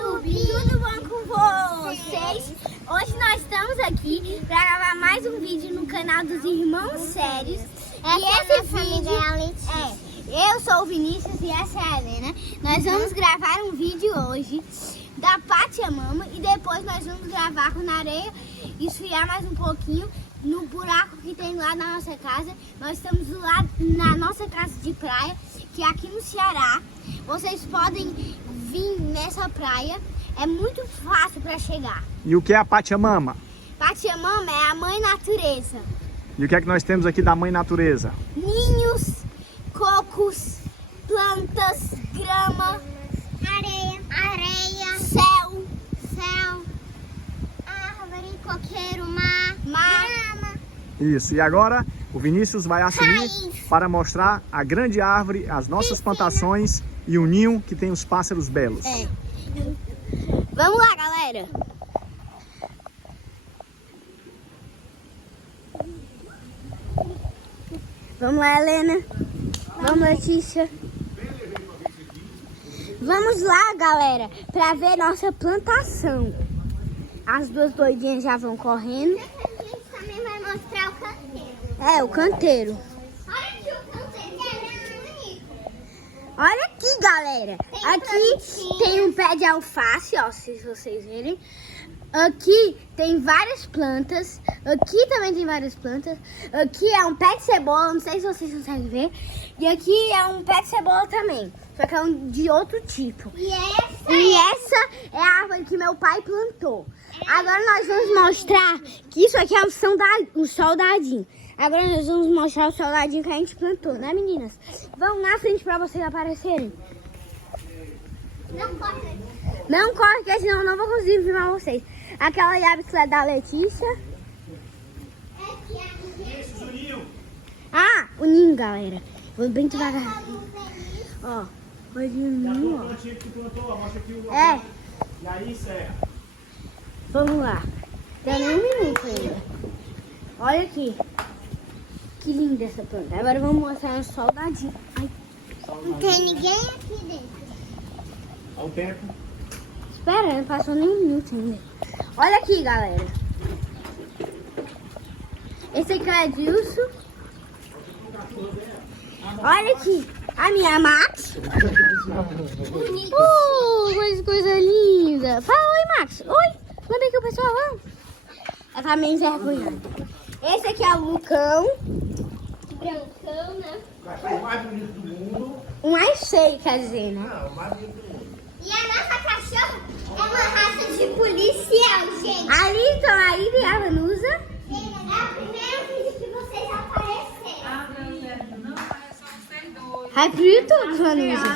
YouTube, tudo bom com vocês? Hoje nós estamos aqui para gravar mais um vídeo no canal dos Irmãos Sérios. E esse vídeo eu sou o Vinícius e essa é a Helena. Nós vamos gravar um vídeo hoje da Paty e a Mama e depois nós vamos gravar na areia, esfriar mais um pouquinho no buraco que tem lá na nossa casa. Nós estamos lá na nossa casa de praia, que é aqui no Ceará. Vocês podem vir nessa praia, é muito fácil para chegar. E o que é a Paty e a Mama? Paty e a Mama é a mãe natureza. E o que é que nós temos aqui da mãe natureza? Ninhos, cocos, plantas, grama, areia, céu, árvore, coqueiro, mar. Isso, e agora o Vinícius vai assumir para mostrar a grande árvore, as nossas plantações e o ninho que tem os pássaros belos. Vamos lá, galera! Vamos lá, Helena. Vamos, Letícia. Vamos lá, galera, para ver nossa plantação. As duas doidinhas já vão correndo. A gente também vai mostrar o canteiro. É, o canteiro. Olha aqui o canteiro, é bonito. Olha aqui, galera. Aqui tem um pé de alface, ó, se vocês verem. Aqui tem várias plantas. Aqui também tem várias plantas. Aqui é um pé de cebola, não sei se vocês conseguem ver. E aqui é um pé de cebola também, só que é um de outro tipo. E essa é a árvore que meu pai plantou. Agora nós vamos mostrar que isso aqui é um soldadinho. Agora nós vamos mostrar o soldadinho que a gente plantou, né, meninas? Vamos na frente para vocês aparecerem. não corre. Não corre, porque senão eu não vou conseguir filmar vocês. Aquela é a bicicleta da Letícia. Ah, o ninho, galera. Vou bem devagar. Ó, olha o ninho, ó. É. E aí, Serra? Vamos lá. Dá nem um minuto ainda. Olha aqui. Que linda essa planta. Agora vamos mostrar um soldadinho. Ai, Não tem ninguém aqui dentro. Olha o tempo. espera, não passou nem um minuto ainda. Olha aqui, galera. Esse aqui é o Edilson. Olha aqui. A minha Max. Coisa linda. Fala oi, Max. Oi. Lembra aqui o pessoal, vamos. Ela tá meio envergonhada. Esse aqui é o Lucão. Brancão, né? O mais bonito do mundo. O mais feio, quer dizer, né? Não, o mais bonito do mundo. E a nossa cachorra é uma raça de policial, gente. Ali estão a Ida e a Vanusa. Gente, é o primeiro vídeo que vocês apareceram. Vai pro YouTube, Vanusa.